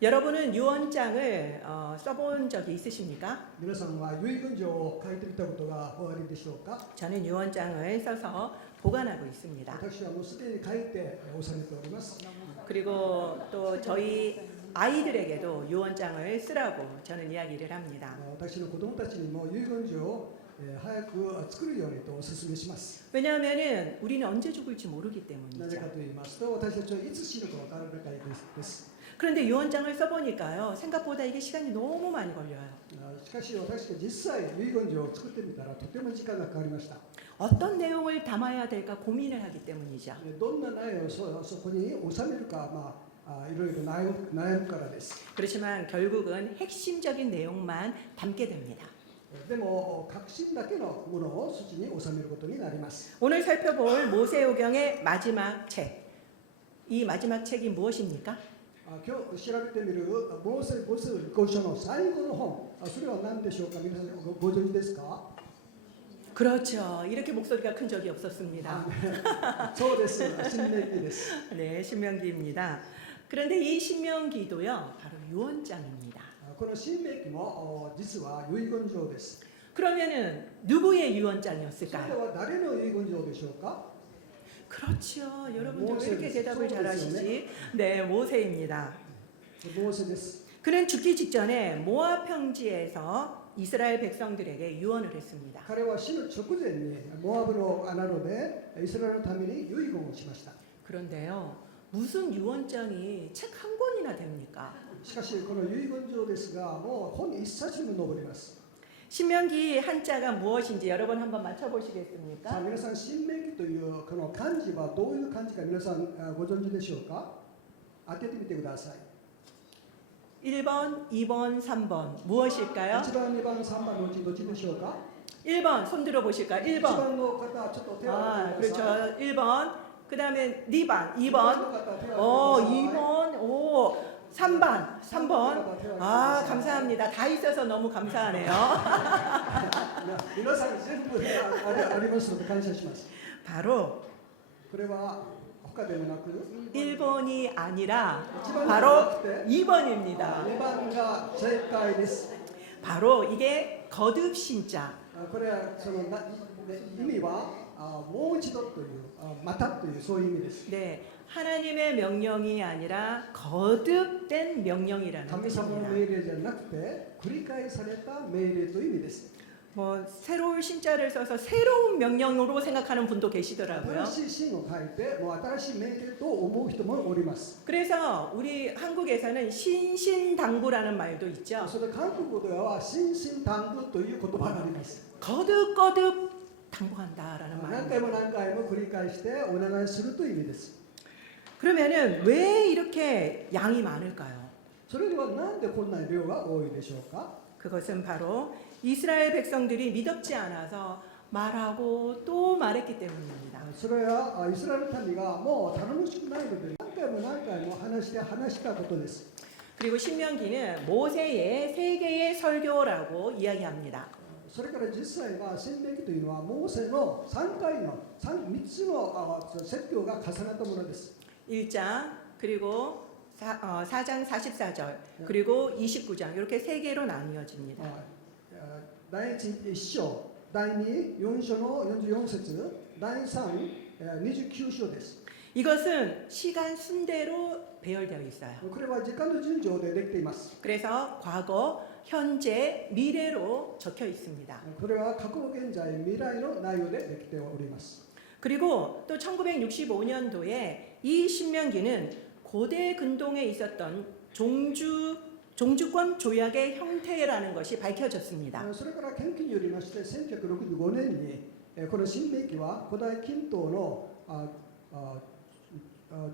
여러분은 유언장을 어, 써본 적이 있으십니까? 皆さんは遺言状を書いてみたことがおありでしょうか 저는 유언장을 써서 보관하고 있습니다. 私はもうすでに書いて収めております 그리고 또 저희 아이들에게도 유언장을 쓰라고 저는 이야기를 합니다. 私の子供たちにも遺言状をえー早く作るようにとお勧めします 왜냐하면 우리는 언제 죽을지 모르기 なぜ 때문이죠. かと言いますと私たちはいつ死ぬかわからないからです 그런데 유언장을 써보니까요, 생각보다 이게 시간이 너무 많이 걸려요. あしかし私が実際遺言状を作ってみたらとても時間がかかりました 어떤 내용을 담아야 될까 고민을 하기 때문이죠. でどんな内容をそそこに収めるか、まあ、あいろいろ悩む悩むからです 그렇지만 결국은 핵심적인 내용만 담게 됩니다. でも革新だけのものを筋に収めることになります 오늘 살펴볼 모세오경의 마지막 책. 이 마지막 책이 무엇입니까? あ今日調べてみるモーセ五五書の最後の本あそれは何でしょうか皆さんごご存知ですか 그렇죠. 이렇게 목소리가 큰 적이 없었습니다. あそうです新明記です 네, 신명기입니다. 그런데 이 신명기도요, 바로 유언장입니다. あこの新明記もお実は遺言状です 그러면은 누구의 それで 유언장이었을까요? 그렇죠. 여러분들 왜 이렇게 모세です. 대답을 잘 모세ですよ 하시지? 네, 모세입니다. モーセです 그는 죽기 직전에 모압 평지에서 이스라엘 백성들에게 유언을 했습니다. 彼は死ぬ直前にモアブの穴野でイスラエルのために遺言をしました 그런데요, 무슨 유언장이 책 한 권이나 됩니까? しかしこの遺言状ですがもう本一冊にも上ります 신명기 한자가 무엇인지 여러분 한번 さあ 맞춰보시겠습니까? 皆さん新明記というこの漢字はどういう漢字か皆さんあご存知でしょうか当ててみてください 1번, 2번, 3번 무엇일까요? 1番2番3番のうちどっちでしょうか 1번 손 들어보실까요? 1 1번. 番の方ちょっと手を 아, 挙げてください 그렇죠. 1번. 그 다음에 2번, 2 2번. の方手 오, を挙げてください 2번. 오, 3번, 3번. 三番の方手を挙げてください 아, 감사합니다. 다 있어서 너무 감사하네요. いや皆さん全部ありありますので感謝します 바로 これは他でもなく 1번이 아니라 一番 바로 て 2번입니다. 2番が正解です。 바로 이게 거듭 신자. あこれはそのな意味はあもう一度というあまたというそういう意味です。 네. 하나님의 명령이 아니라 거듭된 명령이라는 神様の 뜻입니다. 命令じゃなくて繰り返された命令という意味です。 뭐 새로운 신자를 써서 새로운 명령으로 생각하는 분도 계시더라고요. 新しい信を書いてもう新しい命令と思う人もおります。 그래서 우리 한국에서는 신신당부라는 말도 있죠. それ韓国語では心身単語という言葉があります。 거듭거듭 당부한다라는 何回 말. も何回も繰り返してお願いするという意味です。 그러면은 왜 이렇게 양이 많을까요? それではなんでこんなに量が多いでしょうか 그것은 바로 이스라엘 백성들이 믿었지 않아서 말하고 또 말했기 때문입니다. それはあイスラエルの民がもう頼もしくないので何回も何回も話して話したことです。 그리고 신명기는 모세의 세 개의 설교라고 이야기합니다. それから実際は新明記というのはモーセの3回の 3, 3つのあ説教が重なったものです。 1장 그리고 4, 어, 4장 44절 그리고 29장 이렇게 세 개로 나뉘어집니다. ああ第1章、第2、4章の44節、第3、えー29章です。 이것은 시간 순대로 배열되어 있어요. これは時間の順序でできています。 그래서 과거, 현재, 미래로 적혀 있습니다. これは過去、現在、未来の内容でできております。 그리고 또 1965년도에 이 신명기는 고대 근동에 있었던 종주 종주권 조약의 형태라는 것이 밝혀졌습니다. それから研究によりまして1965年にえーこの新明記は古代近東のあああ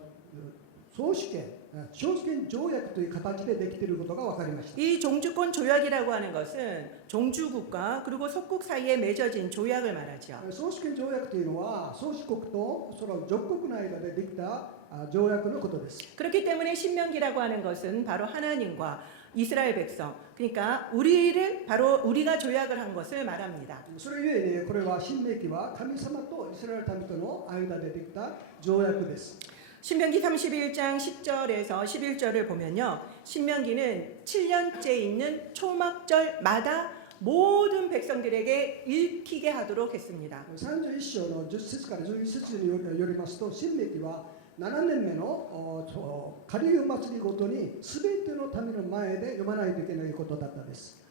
総主権あ総 主権条約という形でできていることが分かりました 이 종주권 조약이라고 하는 것은 종주국과 그리고 속국 사이에 맺어진 조약을 말하죠. 総主権条約というのは宗主国とその属国の間でできたあ条約のことです 그렇기 때문에 신명기라고 하는 것은 바로 하나님과 이스라엘 백성, 그러니까 우리를 바로 우리가 조약을 한 것을 말합니다. それゆえにこれは新明記は神様とイスラエル民との間でできた条約です 신명기 31장 10절에서 11절을 보면요. 신명기는 7년째 있는 초막절마다 모든 백성들에게 읽히게 하도록 했습니다. 31章の10節から11節によりよりますと新明記は7年目のおちょ仮湯祭りごとに全ての民の前で読まないといけないことだったです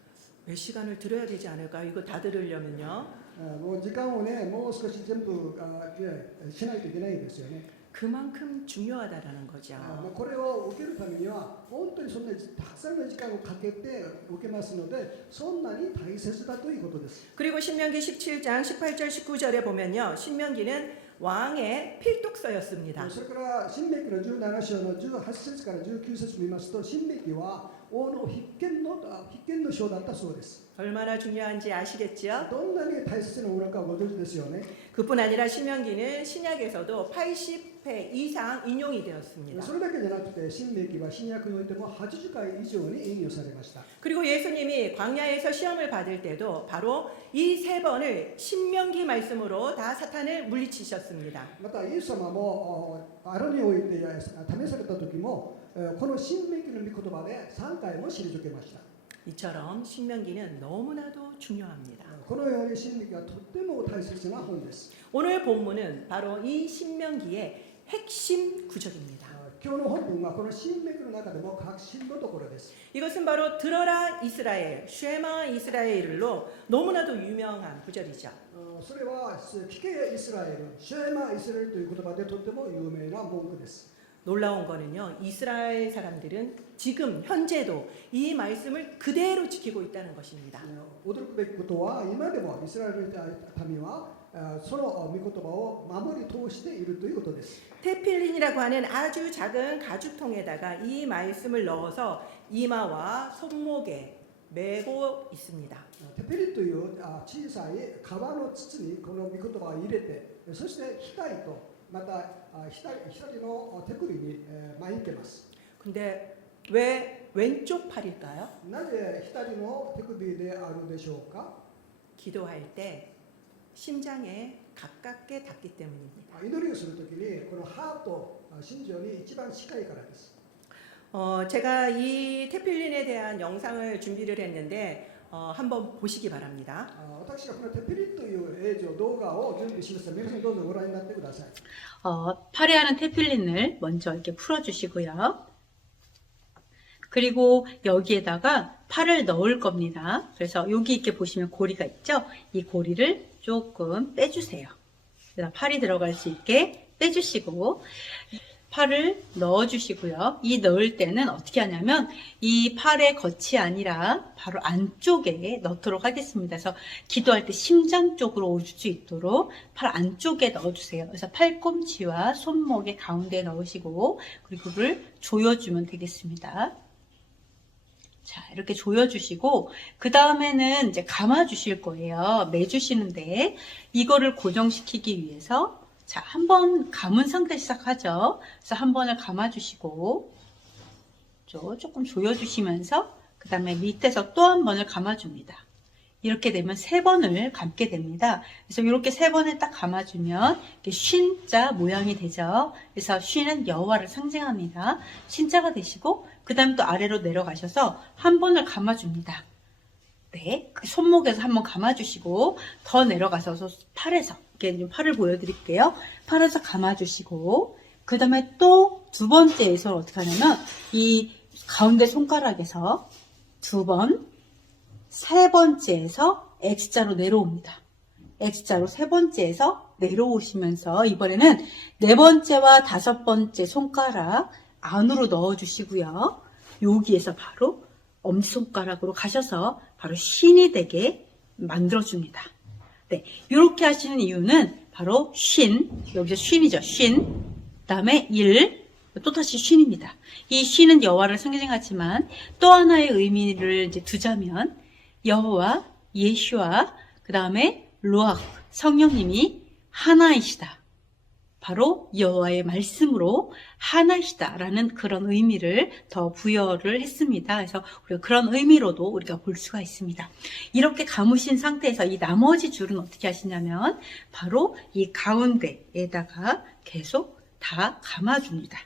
몇 시간을 들어야 되지 않을까요? 이거 다 들으려면요. あもう時間をねもう少し全部あいやしないといけないですよね 그만큼 중요하다라는 거죠. あまあこれを受けるためには本当にそんなにたくさんの時間をかけて受けますのでそんなに大切だということです 그리고 신명기 17장 18절 19절에 보면요. 신명기는 왕의 필독서였습니다. それから新明記の17章の18節から19節を見ますと新明記は王の必見のあ必見の章だったそうです 얼마나 중요한지 아시겠죠? どんなに大切なものかご存知ですよね 그뿐 아니라 신명기는 신약에서도 80 회 이상 인용이 되었습니다. それだけじゃなくて新明記は新約においても80回以上に引用されました 그리고 예수님이 광야에서 시험을 받을 때도 바로 이 세 번을 신명기 말씀으로 다 사탄을 물리치셨습니다. またイエス様もおアロにおいてや試された時もえーこの新明記の御言葉で3回も退けました 이처럼 신명기는 너무나도 중요합니다. このように新明記はとっても大切な本です 오늘 본문은 바로 이 신명기의 핵심 구절입니다. あ今日の本文はこの新明記の中でも核心のところです 이것은 바로 들어라 이스라엘, 쉐마 이스라엘로 너무나도 유명한 구절이죠. あそれは聞けイスラエル、シェーマイスラエルという言葉でとっても有名な文句です。 놀라운 거는요, 이스라엘 사람들은 지금 현재도 이 말씀을 그대로 지키고 있다는 것입니다. 驚くべきことは今でもイスラエル民はあ その御言葉を守り通しているということです。 테필린이라고 하는 아주 작은 가죽통에다가 이 말씀을 넣어서 이마와 손목에 메고 있습니다. テペリというあ小さい革の筒にこの御言葉を入れて、そして額とまたあ左左の手首にえー巻いてます。 근데 왜 왼쪽 팔일까요? なぜ左の手首であるでしょうか 기도할 때 심장에 가깝게 닿기 때문입니다. あ祈りをするときにこのハート、あ心臓に一番近いからです。 어, 제가 이 테필린에 대한 영상을 준비를 했는데 어, 한번 보시기 바랍니다. あ私がこのテペリという映像動画を準備しました。皆さんどうぞご覧になってください。 어, 팔에 하는 테필린을 먼저 이렇게 풀어주시고요. 그리고 여기에다가 팔을 넣을 겁니다. 그래서 여기 이렇게 보시면 고리가 있죠? 이 고리를 조금 빼주세요. 팔이 들어갈 수 있게 빼주시고 팔을 넣어주시고요. 이 넣을 때는 어떻게 하냐면 이 팔의 겉이 아니라 바로 안쪽에 넣도록 하겠습니다. 그래서 기도할 때 심장 쪽으로 올 수 있도록 팔 안쪽에 넣어주세요. 그래서 팔꿈치와 손목의 가운데 넣으시고 그리고 그를 조여주면 되겠습니다. 자, 이렇게 조여주시고, 그 다음에는 이제 감아주실 거예요. 매주시는데, 이거를 고정시키기 위해서, 자, 한 번 감은 상태 시작하죠. 그래서 한 번을 감아주시고, 저 조금 조여주시면서, 그 다음에 밑에서 또 한 번을 감아줍니다. 이렇게 되면 세 번을 감게 됩니다. 그래서 이렇게 세 번을 딱 감아주면 쉰자 모양이 되죠. 그래서 쉰은 여호와를 상징합니다. 신자가 되시고 그 다음 또 아래로 내려가셔서 한 번을 감아줍니다. 네, 그 손목에서 한번 감아주시고 더 내려가서 팔에서 이렇게 좀 팔을 보여드릴게요. 팔에서 감아주시고 그 다음에 또 두 번째에서 어떻게 하냐면 이 가운데 손가락에서 두 번, 세 번째에서 X자로 내려옵니다. X자로 세 번째에서 내려오시면서 이번에는 네 번째와 다섯 번째 손가락 안으로 넣어주시고요. 여기에서 바로 엄지손가락으로 가셔서 바로 신이 되게 만들어줍니다. 네, 이렇게 하시는 이유는 바로 쉰, 여기서 쉰이죠, 쉰. 그 다음에 일, 또 다시 쉰입니다. 이 쉰은 여호와를 상징하지만 또 하나의 의미를 이제 두자면 여호와, 예슈와, 그 다음에 루악, 성령님이 하나이시다. 바로 여호와의 말씀으로 하나이시다라는 그런 의미를 더 부여를 했습니다. 그래서 우리가 그런 의미로도 우리가 볼 수가 있습니다. 이렇게 감으신 상태에서 이 나머지 줄은 어떻게 하시냐면 바로 이 가운데에다가 계속 다 감아줍니다.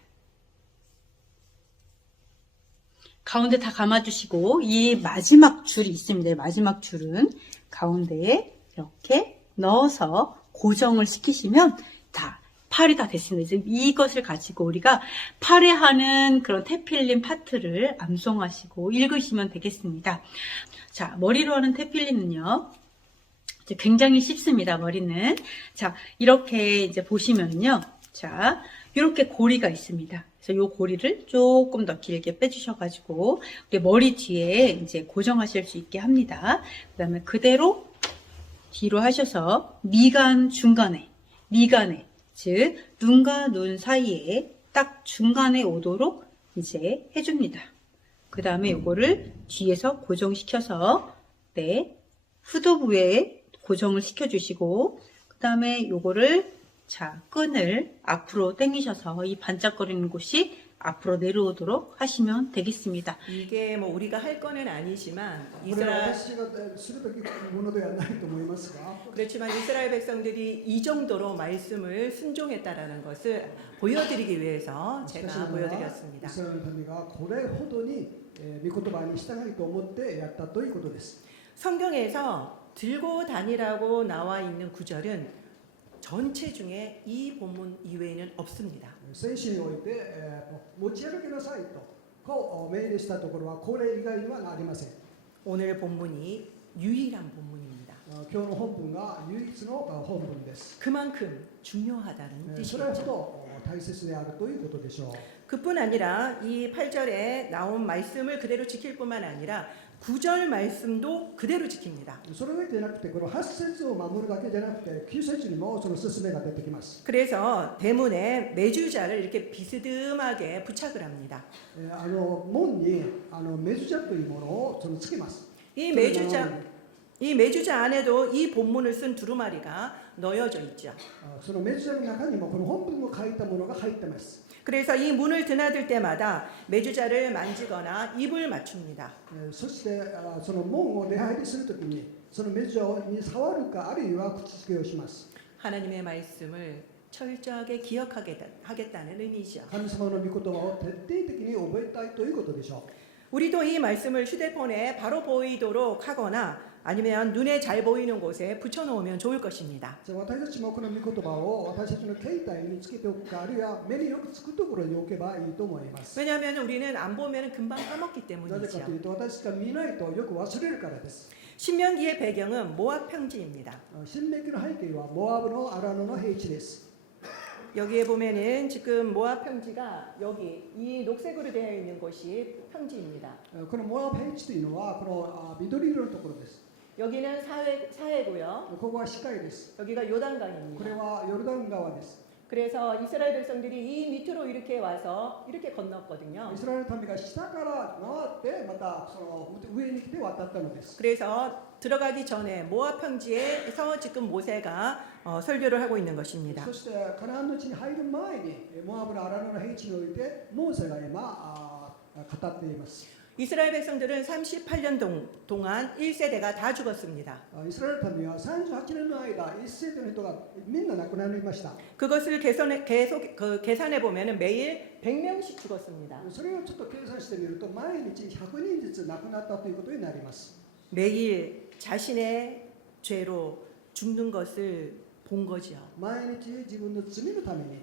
가운데 다 감아주시고 이 마지막 줄이 있습니다. 이 마지막 줄은 가운데에 이렇게 넣어서 고정을 시키시면 다 팔이 다 됐습니다. 이제 이것을 가지고 우리가 팔에 하는 그런 테필린 파트를 암송하시고 읽으시면 되겠습니다. 자, 머리로 하는 테필린은요. 굉장히 쉽습니다. 머리는. 자, 이렇게 이제 보시면요. 자, 이렇게 고리가 있습니다. 그래서 이 고리를 조금 더 길게 빼주셔가지고 우리 머리 뒤에 이제 고정하실 수 있게 합니다. 그 다음에 그대로 뒤로 하셔서 미간 중간에 미간에 즉 눈과 눈 사이에 딱 중간에 오도록 이제 해줍니다. 그 다음에 이거를 뒤에서 고정시켜서 네 후두부에 고정을 시켜주시고 그 다음에 요거를 자 끈을 앞으로 당기셔서 이 반짝거리는 곳이 앞으로 내려오도록 하시면 되겠습니다. 이게 뭐 우리가 할 거는 아니지만 これは 이스라엘 私がえーするべきものではないと思いますが、 그렇지만 이스라엘 백성들이 이 정도로 말씀을 순종했다라는 것을 보여드리기 위해서 しかし 제가 ながらイ 보여드렸습니다. スラエルの民がこれほどに、えー、御言葉に従いと思ってやったということです。 성경에서 들고 다니라고 나와 있는 구절은 전체 중에 이 본문 이외에는 없습니다. 聖書において、えー持ち歩きなさいとこう命令したところはこれ以外にはありません。 오늘 본문이 유일한 본문입니다. あ今日の本文が唯一のあ本文です。 그만큼 중요하다는 えーそれほ 뜻이죠. どお大切であるということでしょう。 그뿐 아니라 이 8절에 나온 말씀을 그대로 지킬 뿐만 아니라 9절 말씀도 그대로 지킵니다. それだけじゃなくて、この8節を守るだけじゃなくて、9節にもその勧めが出てきます。 그래서 대문에 매주자를 이렇게 비스듬하게 부착을 합니다. えーあの門にあのメジュジャというものをそのつけます。 이 매주자 이 매주자 안에도 이 본문을 쓴 두루마리가 넣여져 있죠. あ そのメジュジャの中にもこの本文を書いたものが入ってます。 그래서 이 문을 드나들 때마다 매주자를 만지거나 입을 맞춥니다. えーそしてあその門を出入りするときに、そのメジュジャに触るか、あるいは口つけをします。 하나님의 말씀을 철저하게 기억하겠다는 의미죠. 神様の御言葉を徹底的に覚えたいということでしょう。 우리도 이 말씀을 휴대폰에 바로 보이도록 하거나 아니면 눈에 잘 보이는 곳에 붙여놓으면 좋을 것입니다. じゃあ私たちもこの御言葉を私たちの携帯につけておくか、あるいは目によくつくところに置けばいいと思います。 왜냐하면 우리는 안 보면 금방 까먹기 なぜか 때문이죠. というと、私が見ないとよく忘れるからです。 신명기의 배경은 모압 평지입니다. 新明記の背景はモアブのアラノの平地です。 여기에 보면은 지금 모압 평지가 여기 이 녹색으로 되어 있는 곳이 평지입니다. このモアブ平地というのはこのあ緑色のところです。 여기는 사회, 사해고요. ここは視界です。 여기가 これ 요단강입니다. はヨルダン川です。 그래서 이스라엘 백성들이 이 밑으로 이렇게 와서 이렇게 건넜거든요. イスラエルの民が下から回ってまたその上に来て渡ったのです。 그래서 들어가기 전에 모압 평지에서 지금 모세가 어, 설교를 하고 있는 것입니다. そしてカナンの地に入る前にモアブのアラノの平地においてモーセが今あ語っています。 이스라엘 백성들은 38년 동, 동안 1세대가 다 죽었습니다. あイスラエルの民は38年の間一世の人がみんな亡くなりました。 그것을 개선해, 계속 그 계산해 보면은 매일 100명씩 죽었습니다. それをちょっと計算してみると毎日100人ずつ亡くなったということになります。 매일 자신의 죄로 죽는 것을 본 거죠. 毎日自分の罪のために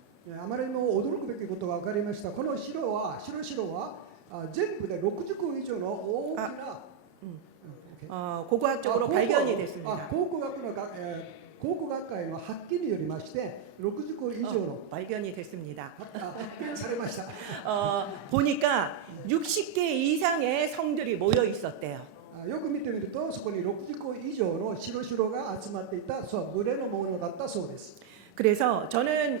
あまりの驚くべきことが分かりました。この城は、白城はあ全部で60個以上の大きな、うん OK 어, 고고학적으로 あ考古 발견이 あ 됐습니다. 考古学のが、えー考古学会の発見によりまして、60個以上の 어, 발견이 됐습니다. 発あ発見されました。 어, 보니까 60개 이상의 성들이 모여 있었대요. あよく見てみると、そこに60個以上の白城が集まっていた、そう群れのものだったそうです。 그래서 저는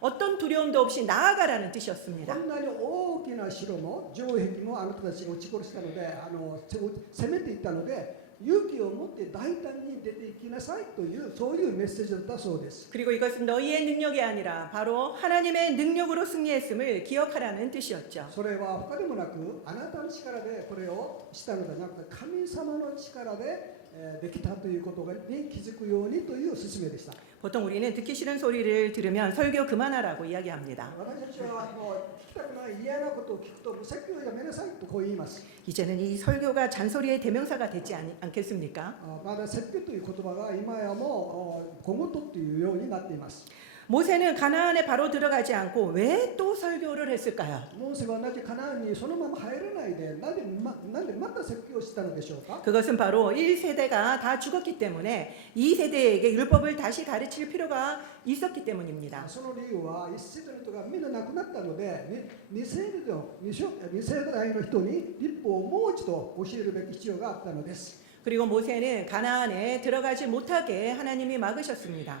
어떤 두려움도 없이 나아가라는 こ 뜻이었습니다. んなに大きな城も城壁もあなたたちが撃ち殺したのであの攻めていったので勇気を持って大胆に出ていきなさいというそういうメッセージだったそうです 그리고 이것은 너희의 능력이 아니라 바로 하나님의 능력으로 승리했음을 기억하라는 뜻이었죠. それは他でもなくあなたの力でこれをしたのではなくて神様の力でえーできたということに気づくようにという勧めでした。 보통 우리는 듣기 싫은 소리를 들으면 설교 그만하라고 이야기합니다. 私たちはもう聞きたくない嫌なことを聞くともう説教をやめなさいとこう言います。 이제는 이 설교가 잔소리의 대명사가 되지 않, 않겠습니까? あまだ説教という言葉が今やもう小言というようになっています。 모세는 가나안에 바로 들어가지 않고 왜 또 설교를 했을까요? モーセがなぜカナンにそのまま入らないでなんでまなんでまた説教をしたのでしょうか 그것은 바로 1세대가 다 죽었기 때문에 2세대에게 율법을 다시 가르칠 필요가 있었기 때문입니다. その理由は一世代の人がみんな亡くなったのでに二世代の二世二世代の人に立法をもう一度教えるべき必要があったのです。 그리고 모세는 가나안에 들어가지 못하게 하나님이 막으셨습니다.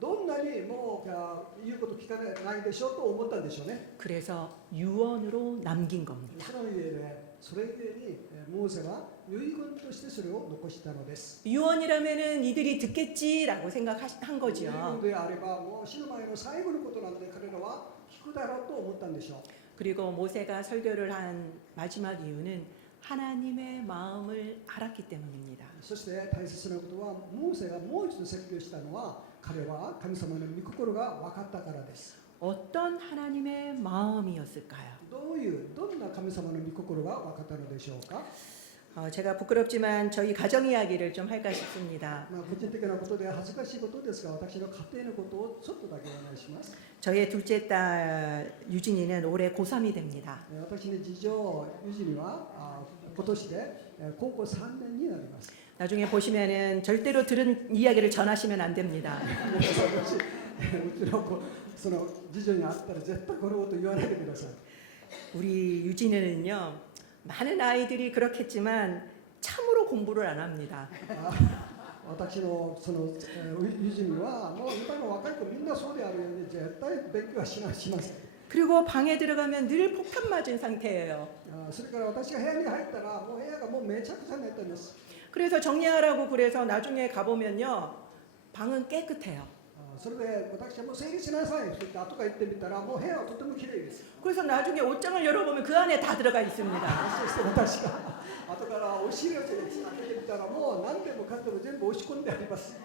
どんなにもう言うこと聞かないでしょと思ったんでしょうね。그래서유언으로남긴겁니 다. 하나님에それゆえにモーセは遺言としてそれを残したのです。유언이라면은이들이듣겠지라고생각한거지 요. 유언이아니바뭐死ぬ前の最後のことなんで彼らは聞くだろうと思ったんでしょう。그리고모세가설교를한마지막이유는 하나님의 마음을 알았기 때문입니다. そして大切なことはモーセがもう一度説教したのは彼は神様の御心が分かったからです。 어떤 하나님의 마음이었을까요? どういう、どんな神様の御心が分かったのでしょうか。 어, 제가 부끄럽지만 저희 가정 이야기를 좀 할까 싶습니다. まあ、個人的なことで恥ずかしいことですが、私の家庭のことをちょっとだけお願いします。 저의 둘째 딸 유진이는 올해 고3이 됩니다. えー私の次女、ユジにはあ今年でえー高校3年になります。 나중에 보시면은 절대로 들은 이야기를 전하시면 안 됩니다. もしうちの子その次女に会ったら絶対このこと言わないでください。 우리 유진이는요 많은 아이들이 그렇겠지만 참으로 공부를 안 합니다. あ私のそのえー友人はもう今の若い子みんなそうであるように絶対勉強はしないしません。 그리고 방에 들어가면 늘 폭탄 맞은 상태예요. あそれから私が部屋に入ったらもう部屋がもうめちゃく ちゃになったんです。 그래서 정리하라고 그래서 나중에 가보면요 방은 깨끗해요. あそれで私はもう整理しなさいと言って後から行ってみたらもう部屋はとても綺麗です。 그래서 나중에 옷장을 열어보면 그 안에 다 들어가 있습니다. そして私が後からお尻を開けてみたらもう何でもかんでも全部押し込んであります。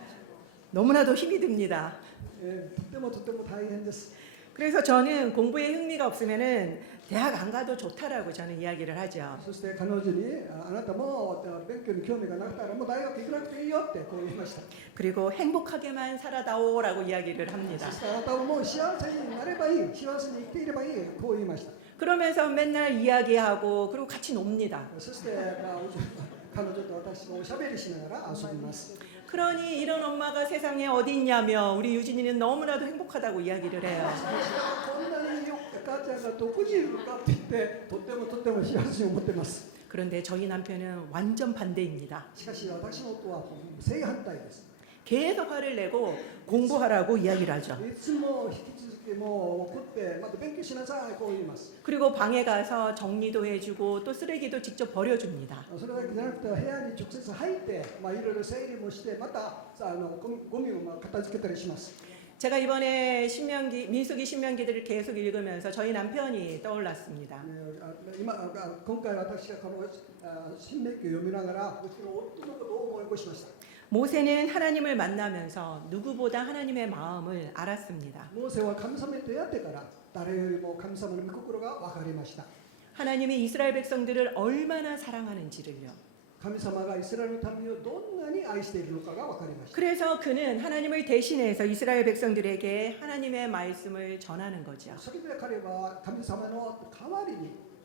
너무나도 힘이 듭니다. えーとてもとても大変です。 그래서 저는 공부에 흥미가 없으면은 대학 안 가도 좋다라고 저는 이야기를 하죠. そして彼女にああなたも勉強に興味がなかったらもう大学行かなくていいよってこう言いました。 그리고 행복하게만 살아다오라고 이야기를 합니다. そしてあなたはもう幸せになればいい、幸せに生きていればいい、こう言いました。 그러면서 맨날 이야기하고 그리고 같이 놉니다. そして、まあ、彼女と私もおしゃべりしながら遊びます。 그러니 이런 엄마가 세상에 어디 있냐며 우리 유진이는 너무나도 행복하다고 이야기를 해요. 그런데 저희 남편은 완전 반대입니다. しかし私の夫は正反対です。 계속 화를 내고 공부하라고 이야기를 하죠. いつも引き続きもう怒って、また勉強しなさい、こう言います。 그리고 방에 가서 정리도 해주고 또 쓰레기도 직접 버려줍니다. それだけじゃなくて部屋に直接入って、まあ、いろいろ整理もしてまたさあのゴミゴミをまあ片付けたりします 제가 이번에 신명기 민수기 신명기들을 계속 읽으면서 저희 남편이 떠올랐습니다. ねあ今あ今回私がこのあ新明記を読みながらうちの夫のことを思い起こしました 모세는 하나님을 만나면서 누구보다 하나님의 마음을 알았습니다. モーセは神様に出会ってから誰よりも神様の御心が分かりました 하나님이 이스라엘 백성들을 얼마나 사랑하는지를요. 神様がイスラエルの民をどんなに愛しているのかが分かりました 그래서 그는 하나님을 대신해서 이스라엘 백성들에게 하나님의 말씀을 전하는 거죠. それで彼は神様の代わりに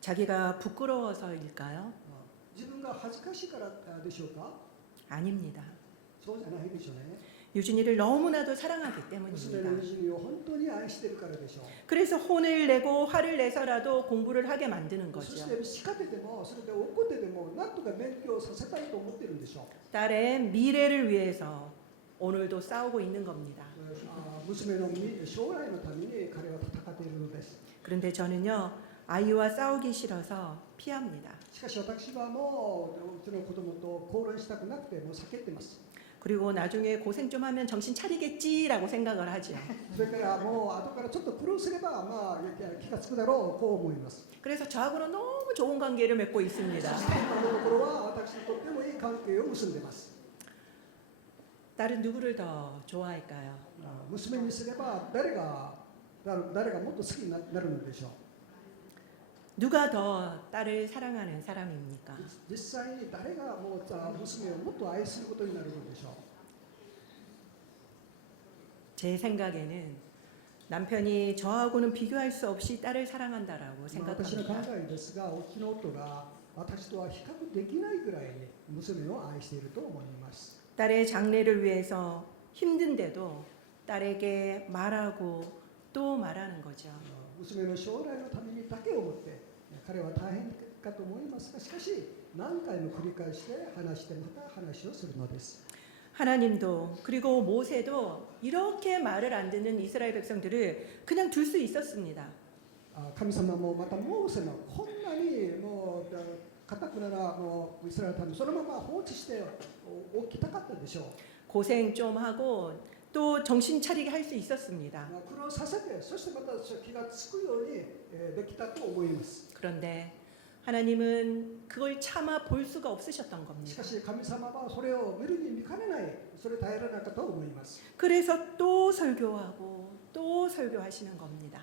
자기가 부끄러워서일까요? あ自分が恥ずかしいからあでしょうか 아닙니다. そうじゃないでしょうね 유진이를 너무나도 사랑하기 娘の 때문입니다. 友人を本当に愛しているからでしょう 그래서 혼을 내고 화를 내서라도 공부를 하게 만드는 そし 거죠. て仕掛けてもそれで怒ってでもなんとか勉強させたいと思ってるんでしょう 딸의 미래를 위해서 오늘도 싸우고 있는 겁니다. あ娘のみ将来のために彼は戦っているのです 그런데 저는요, 아이와 싸우기 싫어서 피합니다. しかし私はもううちの子供と口論したくなくてもう避けてます 그리고 나중에 고생 좀 하면 정신 차리겠지라고 생각을 하죠. それからもう後からちょっと苦労すればまあ気がつくだろうこう思います 그래서 저하고는 너무 좋은 관계를 맺고 있습니다. 今のところは私にとってもいい関係を結んでます 딸은 누구를 더 좋아할까요? あ娘にすれば誰が誰誰がもっと好きにななるのでしょう 누가 더 딸을 사랑하는 사람입니까? 実際に誰がもうあ娘をもっと愛することになるのでしょう 제 생각에는 남편이 저하고는 비교할 수 없이 딸을 사랑한다라고 まあ私の考 생각합니다. えですが、うちの夫が私とは比較できないぐらいに娘を愛していると思います。 딸의 장래를 위해서 힘든데도 딸에게 말하고 또 말하는 거죠. 娘の将来のためにだけを思って、 彼は大変かと思いますが、しかし何回も繰り返して話してまた話をするのです。 하나님도 그리고 모세도 이렇게 말을 안 듣는 이스라엘 백성들을 그냥 둘 수 있었습니다. あ神様もまたモーセもこんなにもう固くならもうイスラエルの民そのまま放置してお起きたかったでしょう。 고생 좀 하고 또 정신 차리게 할 수 있었습니다. 그런데 하나님은 그걸 참아 볼 수가 없으셨던 겁니다. 그래서 또 설교하고 또 설교하시는 겁니다.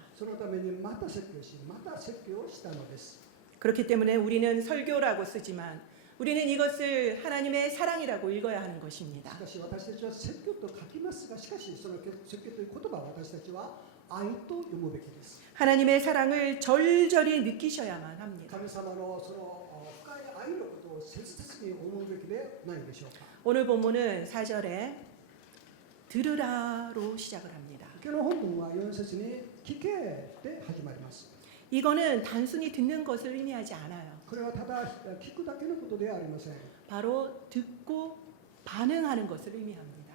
그렇기 때문에 우리는 설교라고 쓰지만 우리는 이것을 하나님의 사랑이라고 읽어야 하는 し 것입니다. かし私たちは説教と書きますが、しかしその説教という言葉は私たちは愛と読むべきです。 하나님의 사랑을 절절히 느끼셔야만 합니다. 神様のその深い愛のことを切々に思うべきでないでしょうか。 오늘 본문은 4절에 들으라로 시작을 합니다. 今日の本文は4節に聞けで始まります。 이거는 단순히 듣는 것을 의미하지 않아요. これはただ聞くだけのことではありません。 바로 듣고 반응하는 것을 의미합니다.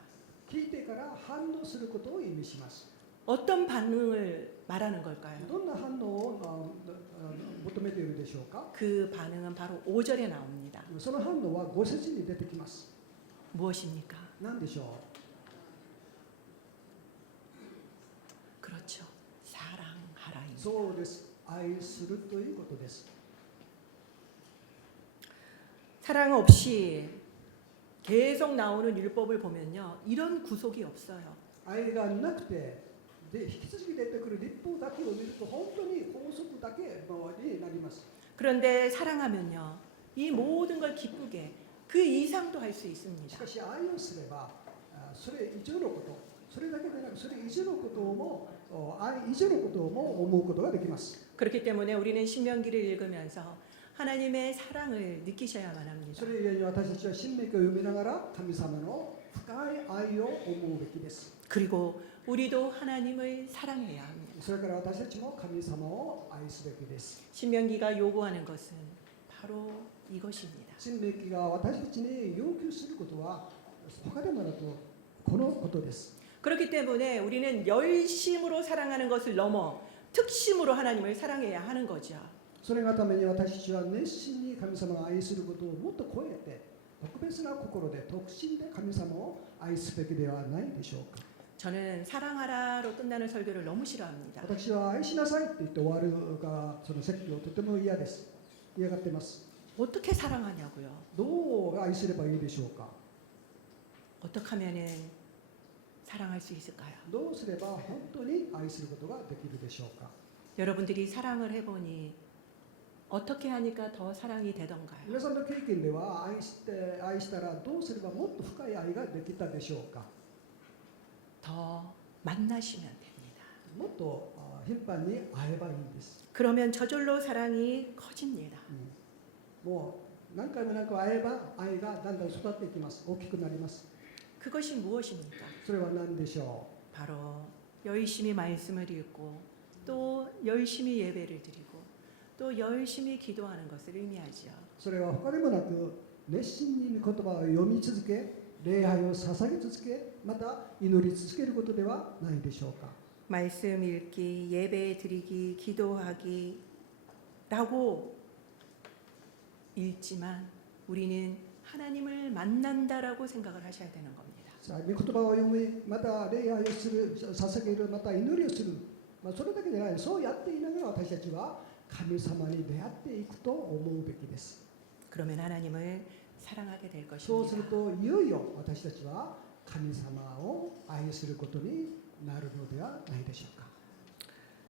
聞いてから反応することを意味します。 어떤 반응을 말하는 걸까요? どんな反応をああ求めているでしょうか 그 반응은 바로 5절에 나옵니다. その反応は5節に出てきます。 무엇입니까? 何でしょう 그렇죠. 사랑하라입니다. そうです。 愛するということです。 사랑 없이 계속 나오는 율법을 보면요. 이런 구속이 없어요. 愛がなくて、で引き続き出てくる立法だけを見ると本当に法則だけになります。 그런데 사랑하면요. 이 모든 걸 기쁘게 그 이상도 할 수 し 있습니다. かし愛をすれば、あそれ以上のこと、それだけでなく、それ以上のことをも、 お愛以上のことをも思うことができます。 그렇기 때문에 우리는 신명기를 읽으면서 하나님의 사랑을 느끼셔야만 합니다. それゆえに私たちは新明記を読みながら神様の深い愛を思うべきです。 그리고 우리도 하나님을 사랑해야 합니다. それから私たちも神様を愛すべきです。 신명기가 요구하는 것은 바로 이것입니다. 新明記が私たちに要求することは他でもなくこのことです。 그렇기 때문에 우리는 열심으로 사랑하는 것을 넘어 특심으로 하나님을 사랑해야 하는 거죠. それがために私たちは熱心に神様を愛することをもっと超えて特別な心で特心で神様を愛すべきではないでしょうか 저는 사랑하라로 끝나는 설교를 너무 싫어합니다. 私は愛しなさいって言って終わるがその説教とても嫌です嫌がってます 어떻게 사랑하냐고요? どう愛すればいいでしょうか 어떻게 하면은 사랑할 수 있을까요? どうすれば本当に愛することができるでしょうか 여러분들이 사랑을 해보니 어떻게 하니까 더 사랑이 되던가요? 皆さんの経験では愛して愛したらどうすればもっと深い愛ができたでしょうか 더 만나시면 됩니다. もっとあ頻繁に会えばいいんです、 그러면 저절로 사랑이 커집니다. うんもう何回も何回も会えば愛がだんだん育っていきます大きくなります 그것이 무엇입니까? それは何でしょ 바로 열심히 말씀을 읽고 또 열심히 예배를 드리고 또 열심히 기도하는 것을 의미하죠. うそれは他でもなく熱心に御言葉を読み続け礼拝を捧げ続けまた祈り続けることではないでしょうか 말씀 읽기, 예배 드리기, 기도하기라고 읽지만 우리는 하나님을 만난다라고 생각을 하셔야 되는 겁니다. さあ御言葉を読みまた礼拝をする捧げるまた祈りをする、まあ、それだけじゃないそうやっていながら私たちは神様に出会っていくと思うべきです 그러면 하나님을 사랑하게 될 そうする 것입니다. といよいよ私たちは神様を愛することになるのではないでしょうか